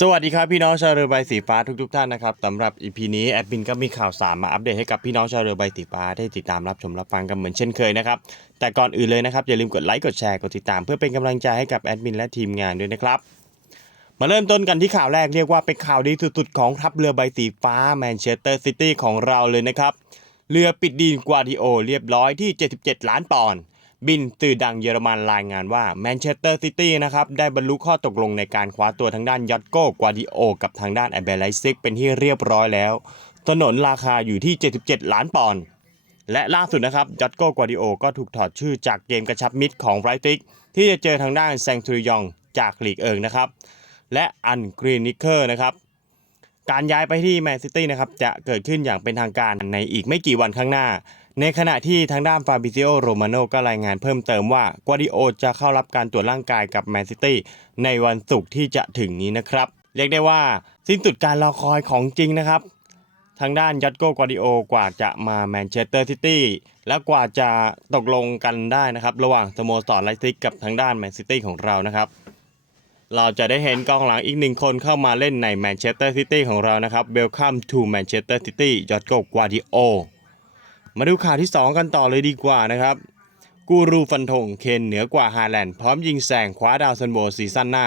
สวัสดีครับพี่น้องชาวเรือใบสีฟ้าทุกๆท่านนะครับสำหรับ EP นี้แอดมินก็มีข่าวสารมาอัปเดตให้กับพี่น้องชาวเรือใบสีฟ้าได้ติดตามรับชมรับฟังกันเหมือนเช่นเคยนะครับแต่ก่อนอื่นเลยนะครับอย่าลืมกดไลค์กดแชร์กดติดตามเพื่อเป็นกำลังใจให้กับแอดมินและทีมงานด้วยนะครับมาเริ่มต้นกันที่ข่าวแรกเรียกว่าเป็นข่าวดีสุดๆของทัพเรือใบสีฟ้าแมนเชสเตอร์ซิตี้ของเราเลยนะครับเรือปิดดีนกวาดิโอเรียบร้อยที่ 77 ล้านปอนด์ บินสื่อดังเยอรมันรายงานว่าแมนเชสเตอร์ซิตี้นะครับได้บรรลุข้อตกลงในการคว้าตัวทางด้านยอตโก้กวาดิโอ กับทางด้านแอเบลไลซิกเป็นที่เรียบร้อยแล้ว ถนนราคาอยู่ที่ 77 ล้านปอนด์และล่าสุดนะครับยอตโก้กวาดิโอ ก็ถูกถอดชื่อจากเกมกระชับมิตรของไรติกที่จะเจอทางด้านแซงทูริยองจากลีกเอิงนะครับ และอันกรีนิเคอร์นะครับการย้ายไปที่แมนซิตี้นะครับจะเกิดขึ้นอย่างเป็นทางการในอีกไม่กี่วันข้างหน้า ในขณะที่ทางด้านฟาบิซิโอโรมาโนก็รายงานเพิ่มเติมว่ากวาดิโอจะเข้ารับการตรวจร่างกายกับแมนซิตี้ในวันศุกร์ที่จะถึงนี้นะครับ เรียกได้ว่าสิ้นสุดการรอคอยของจริงนะครับ ทางด้านยัตโกกวาดิโอกว่าจะมาแมนเชสเตอร์ซิตี้และกว่าจะตกลงกันได้นะครับ ระหว่างสโมสรไลซิกกับทางด้านแมนซิตี้ของเรานะครับเราจะได้เห็นกองหลังอีกหนึ่งคนเข้ามาเล่นในแมนเชสเตอร์ซิตี้ของเรานะครับ Welcome to Manchester City ยอดโกกวาดิโอ มาดูข่าวที่ 2 กันต่อเลยดีกว่านะครับ กูรูฟันธงเคนเหนือกว่าฮาแลนด์พร้อมยิงแซงคว้าดาวซันโบซีซั่นหน้า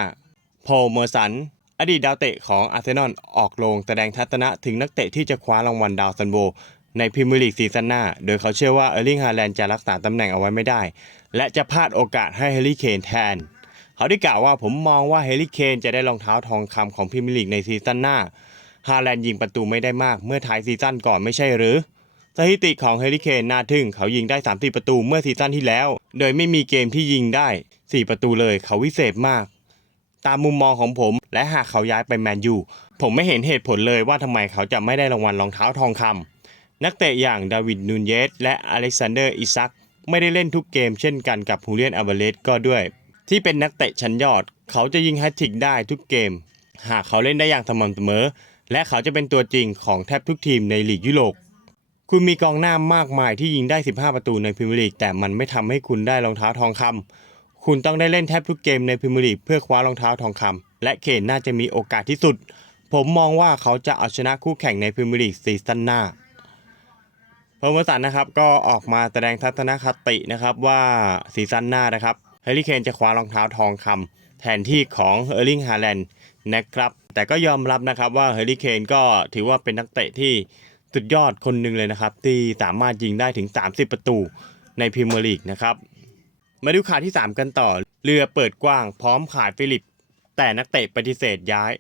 โพลเมอร์สัน อดีตดาวเตะของอาร์เซนอลออกโรงแสดงทัศนะถึงนักเตะที่จะคว้ารางวัลดาวซันโบในพรีเมียร์ลีกซีซั่นหน้า โดยเขาเชื่อว่าเออร์ลิงฮาแลนด์จะรักษาตำแหน่งเอาไว้ไม่ได้ และจะพลาดโอกาสให้เฮร์รี่เคนแทน เขาได้กล่าวว่าผมมองว่าเฮร์รี่เคนจะได้รองเท้าทองคำของพรีเมียร์ลีกในซีซั่นหน้าฮาแลนด์ยิงประตูไม่ได้มากเมื่อท้ายซีซั่นก่อนไม่ใช่หรือ สถิติของเฮร์รี่เคนน่าทึ่งเขายิงได้ 30 ประตูเมื่อซีซั่นที่แล้ว โดยไม่มีเกมที่ยิงได้ 4 ประตูเลยเขาวิเศษมาก ตามมุมมองของผม และหากเขาย้ายไปแมนยูผมไม่เห็นเหตุผลเลยว่าทำไมเขาจะไม่ได้รางวัลรองเท้าทองคำนักเตะอย่างดาวิดนูนเยสและอเล็กซานเดอร์อิซักไม่ได้เล่นทุกเกมเช่นกันกับฮูเลียนอเวเลสก็ด้วย ที่เป็นนักเตะชั้นยอด เขาจะยิงแฮตทริกได้ทุกเกม หากเขาเล่นได้อย่างสม่ำเสมอ และเขาจะเป็นตัวจริงของแทบทุกทีมในลีกยุโรป คุณมีกองหน้ามากมายที่ยิงได้ 15 ประตูในพรีเมียร์ลีกแต่มันไม่ทำให้คุณได้รองเท้าทองคำคุณต้องได้เล่นแทบทุกเกมในพรีเมียร์ลีกเพื่อคว้ารองเท้าทองคำและเคนน่าจะมีโอกาสที่สุด ผมมองว่าเขาจะเอาชนะคู่แข่งในพรีเมียร์ลีกซีซั่นหน้าเพิ่มวสันนะครับก็ออกมาแสดงทัศนคตินะครับว่าซีซั่นหน้านะครับเฮร์รี่เคนจะคว้ารองเท้าทองคำแทนที่ของเออร์ลิงฮาแลนด์นะครับแต่ก็ยอมรับนะครับว่าเฮร์รี่เคนก็ถือว่าเป็นนักเตะที่ สุดยอดคนหนึ่งเลยนะครับ ที่สามารถยิงได้ถึง 30 ประตูในพรีเมียร์ลีกนะครับ มาดูข่าวที่ 3 กันต่อ เรือเปิดกว้างพร้อมขายฟิลิป แต่นักเตะปฏิเสธย้าย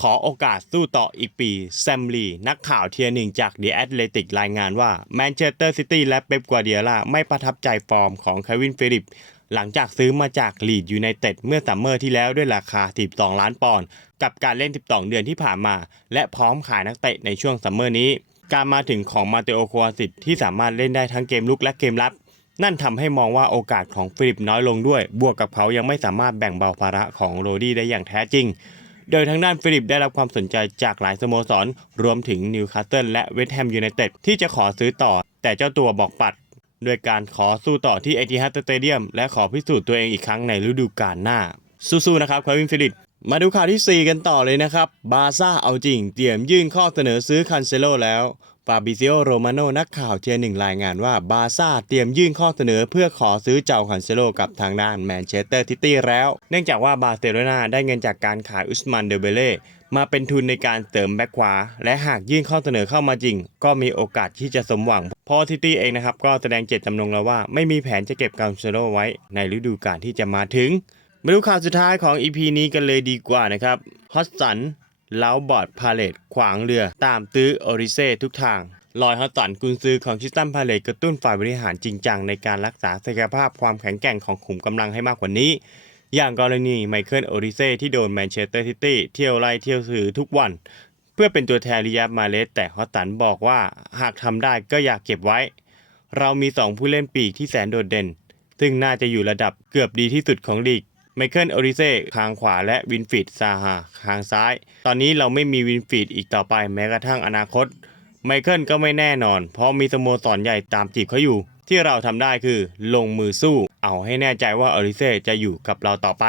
ขอโอกาสสู้ต่ออีกปี แซมลี นักข่าวเทียหนึ่งจาก The Athletic รายงานว่าแมนเชสเตอร์ซิตี้และเป๊ปกัวเดียล่าไม่ประทับใจฟอร์มของเควินฟิลิปหลังจากซื้อมาจากลีดยูไนเต็ดเมื่อซัมเมอร์ที่แล้วด้วยราคา 12 ล้านปอนด์กับการเล่น 12 เดือนที่ผ่านมา และพร้อมขายนักเตะในช่วงซัมเมอร์นี้ การมาถึงของมาเตโอควาซิตที่สามารถเล่นได้ทั้งเกมลุกและเกมรับ นั่นทำให้มองว่าโอกาสของฟิลิปน้อยลงด้วย บวกกับเขายังไม่สามารถแบ่งเบาภาระของโรดี้ได้อย่างแท้จริง โดยทางด้านฟิลิปได้รับความสนใจจากหลายสโมสร รวมถึงนิวคาสเซิลและเวสต์แฮมยูไนเต็ดที่จะขอซื้อต่อ แต่เจ้าตัวบอกปัดด้วยการขอสู้ต่อที่เอติฮัดสเตเดียมและขอพิสูจน์ตัวเองอีกครั้งในฤดูกาลหน้า สู้ๆนะครับคาวินฟิลิป มาดูข่าวที่ 4 กันต่อเลยนะครับ บาซ่าเอาจริง เตรียมยื่นข้อเสนอซื้อคันเซโลแล้วฟาบิซิโอโรมาโนนักข่าวเทียหนึ่งรายงานว่าบาซ่าเตรียมยื่นข้อเสนอเพื่อขอซื้อเจ้าคันเซโลกับทางด้านแมนเชสเตอร์ซิตี้แล้ว เนื่องจากว่าบาร์เซโลนาได้เงินจากการขายอุสมันเดเบเล่มาเป็นทุนในการเสริมแบ็คขวา และหากยื่นข้อเสนอเข้ามาจริง ก็มีโอกาสที่จะสมหวังเพราะซิตี้เองนะครับก็แสดงเจตจำนงแล้วว่าไม่มีแผนจะเก็บคันเซโลไว้ในฤดูกาลที่จะมาถึง มาดูข่าวสุดท้ายของ EP นี้กันเลยดีกว่านะครับฮอตสันเล้าบอร์ดพาเลตขวางเรือ ตามตื้อโอริเซ่ทุกทางลอยฮอตสันกุนซือของชิสตันพาเลตกระตุ้นฝ่ายบริหารจริงจังในการรักษาศักยภาพความแข็งแกร่งของขุมกำลังให้มากกว่านี้ อย่างกรณีไมเคิลโอริเซ่ที่โดนแมนเชสเตอร์ซิตี้เที่ยวไล่เที่ยวซื้อทุกวัน เพื่อเป็นตัวแทนริยับมาเลสแต่ฮอตสันบอกว่าหากทำได้ก็อยากเก็บไว้ เรามีสองผู้เล่นปีกที่แสนโดดเด่น ซึ่งน่าจะอยู่ระดับเกือบดีที่สุดของลีก ไมเคิลโอริเซ่คางขวาและวินฟิดซาฮาคางซ้าย ตอนนี้เราไม่มีวินฟิดอีกต่อไปแม้กระทั่งอนาคต ไมเคิลก็ไม่แน่นอน เพราะมีสโมสรใหญ่ตามจีบเขาอยู่ ที่เราทำได้คือลงมือสู้ เอาให้แน่ใจว่าโอริเซ่จะอยู่กับเราต่อไป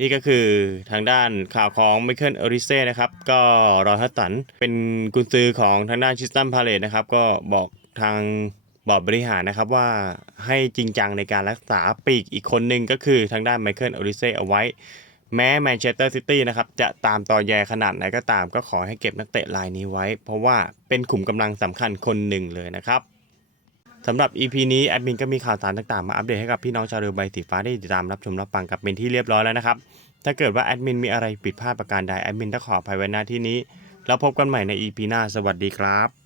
นี่ก็คือทางด้านข่าวของไมเคิลเอริเซ่นะครับ ก็รอยฮัตตันเป็นกุนซือของทางด้านชิสตันพาเลตนะครับ ก็บอกทาง บอร์ดบริหารนะครับว่าให้จริงจังในการรักษาปีกอีกคนหนึ่งก็คือทางด้านไมเคิลเอริเซ่เอาไว้ แม้แมนเชสเตอร์ซิตี้นะครับจะตามต่อแยขนาดไหนก็ตามก็ขอให้เก็บนักเตะรายนี้ไว้ เพราะว่าเป็นขุมกำลังสำคัญคนหนึ่งเลยนะครับสำหรับ EP นี้แอดมินก็มีข่าวสารต่างๆ มาอัปเดตให้กับพี่น้องชาวเรือใบสีฟ้าได้ติดตามรับชมรับฟังกับเป็นที่เรียบร้อยแล้วนะครับ ถ้าเกิดว่าแอดมินมีอะไรผิดพลาดประการใดแอดมินต้องขออภัยไว้หน้าที่นี้ แล้วพบกันใหม่ใน EP หน้า สวัสดีครับ